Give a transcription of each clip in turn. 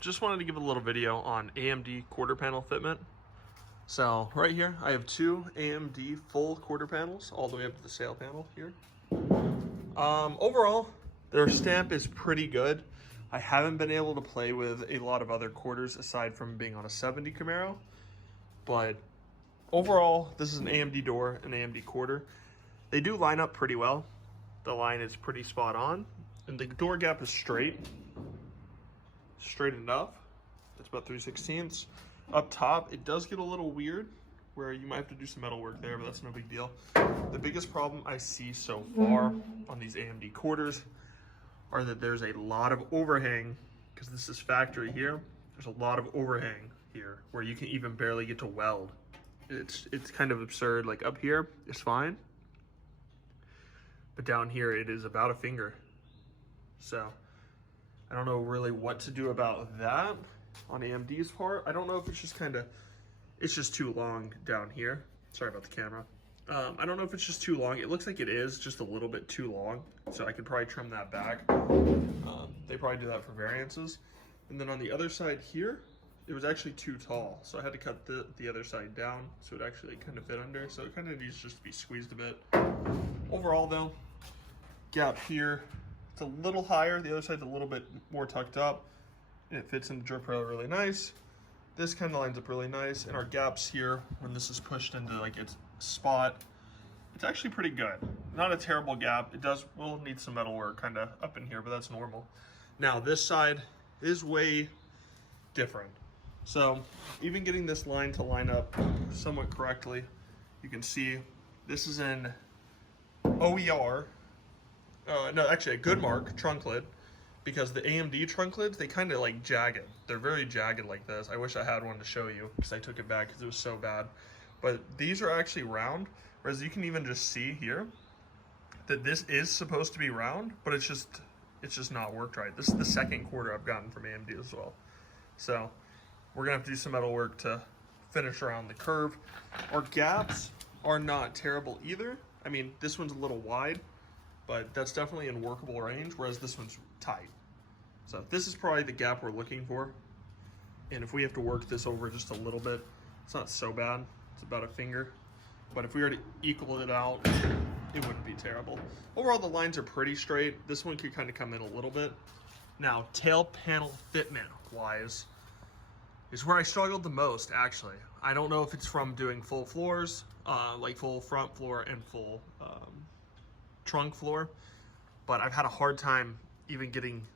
just wanted to give a little video on AMD quarter panel fitment. So right here, I have two AMD full quarter panels, all the way up to the sail panel here. Overall, their stamp is pretty good. I haven't been able to play with a lot of other quarters aside from being on a 70 Camaro, but overall, this is an AMD door, an AMD quarter. They do line up pretty well. The line is pretty spot on, and the door gap is straight enough. It's about 3/16. Up top, it does get a little weird where you might have to do some metal work there, but that's no big deal. The biggest problem I see so far on these AMD quarters are that there's a lot of overhang, because this is factory here. There's a lot of overhang here where you can even barely get to weld. It's kind of absurd. Like up here, it's fine, but down here it is about a finger. So I don't know really what to do about that on AMD's part. I don't know if it's just it's just too long down here. Sorry about the camera. I don't know if it's just too long. It looks like it is just a little bit too long, so I could probably trim that back. They probably do that for variances. And then on the other side here, it was actually too tall, so I had to cut the other side down so it actually kind of fit under. So it kind of needs just to be squeezed a bit. Overall though, gap here, it's a little higher. The other side's a little bit more tucked up, and it fits in the drip rail really nice. This kind of lines up really nice, and our gaps here, when this is pushed into like its spot, it's actually pretty good. Not a terrible gap. Will need some metal work kind of up in here, but that's normal. Now this side is way different. So even getting this line to line up somewhat correctly, you can see this is an OER, no, actually a good mark trunk lid, because the AMD trunk lids, they kind of like jagged. They're very jagged like this. I wish I had one to show you because I took it back because it was so bad. But these are actually round, whereas you can even just see here that this is supposed to be round, but it's just not worked right. This is the second quarter I've gotten from AMD as well. So we're gonna have to do some metal work to finish around the curve. Our gaps are not terrible either. I mean, this one's a little wide, but that's definitely in workable range, whereas this one's tight. So this is probably the gap we're looking for. And if we have to work this over just a little bit, it's not so bad. It's about a finger. But if we were to equal it out, it wouldn't be terrible. Overall, the lines are pretty straight. This one could kind of come in a little bit. Now, tail panel fitment wise is where I struggled the most, actually. I don't know if it's from doing full floors, like full front floor and full trunk floor, but I've had a hard time even getting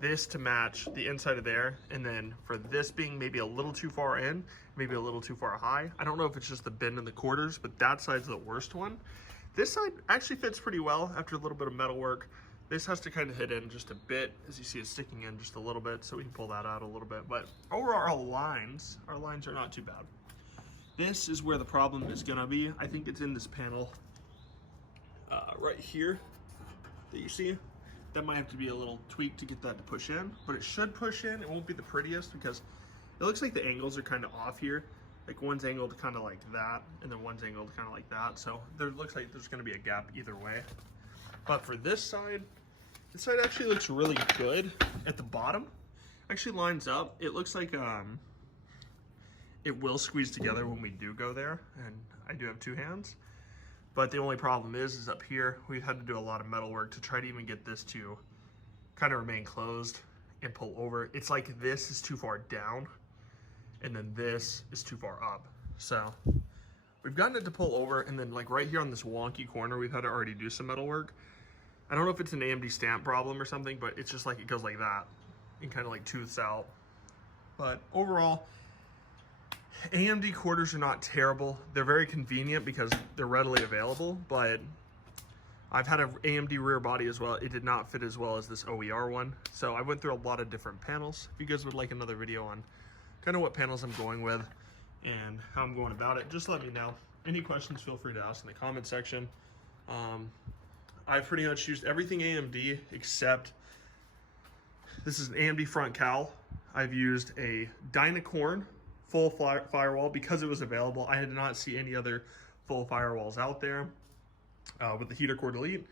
this to match the inside of there, and then for this being maybe a little too far in, maybe a little too far high. I don't know if it's just the bend in the quarters, but that side's the worst one. This side actually fits pretty well after a little bit of metal work. This has to kind of hit in just a bit, as you see it sticking in just a little bit, so we can pull that out a little bit. But overall, our lines are not too bad. This is where the problem is gonna be. I think it's in this panel right here that you see. That might have to be a little tweak to get that to push in, but it should push in. It won't be the prettiest because it looks like the angles are kind of off here. Like one's angled kind of like that, and then one's angled kind of like that. So there looks like there's gonna be a gap either way. But for this side actually looks really good at the bottom. Actually lines up. It looks like it will squeeze together when we do go there, and I do have two hands. But the only problem is up here, we've had to do a lot of metal work to try to even get this to kind of remain closed and pull over. It's like this is too far down, and then this is too far up. So we've gotten it to pull over, and then like right here on this wonky corner, we've had to already do some metal work. I don't know if it's an AMD stamp problem or something, but it's just like it goes like that and kind of like tooths out. But overall, AMD quarters are not terrible. They're very convenient because they're readily available, but I've had an AMD rear body as well. It did not fit as well as this OER one. So I went through a lot of different panels. If you guys would like another video on kind of what panels I'm going with and how I'm going about it, just let me know. Any questions, feel free to ask in the comment section. I've pretty much used everything AMD except this is an AMD front cowl. I've used a Dynacorn full firewall because it was available. I did not see any other full firewalls out there with the heater core delete.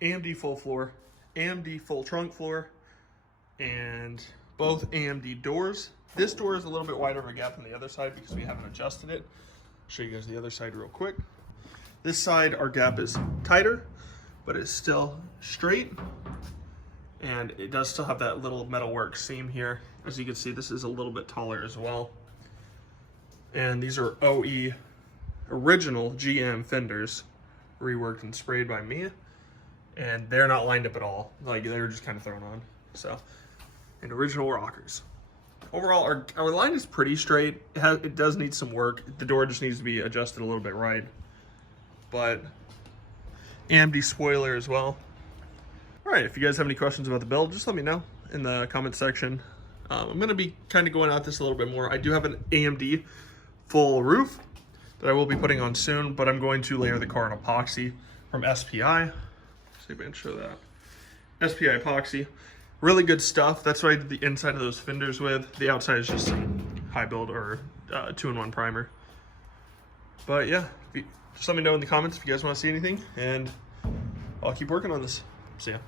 AMD full floor, AMD full trunk floor, and both AMD doors. This door is a little bit wider of a gap than the other side because we haven't adjusted it. I'll show you guys the other side real quick. This side, our gap is tighter, but it's still straight. And it does still have that little metalwork seam here. As you can see, this is a little bit taller as well. And these are OE original GM fenders, reworked and sprayed by me. And they're not lined up at all. Like, they were just kind of thrown on. So, and original rockers. Overall, our line is pretty straight. It does need some work. The door just needs to be adjusted a little bit right. But AMD spoiler as well. All right, if you guys have any questions about the build, just let me know in the comment section. I'm gonna be kind of going out this a little bit more. I do have an AMD full roof that I will be putting on soon, but I'm going to layer the car in epoxy from SPI. See if I can show that. SPI epoxy, really good stuff. That's what I did the inside of those fenders with. The outside is just high build or 2-in-1 primer. But yeah, just let me know in the comments if you guys want to see anything, and I'll keep working on this. See ya.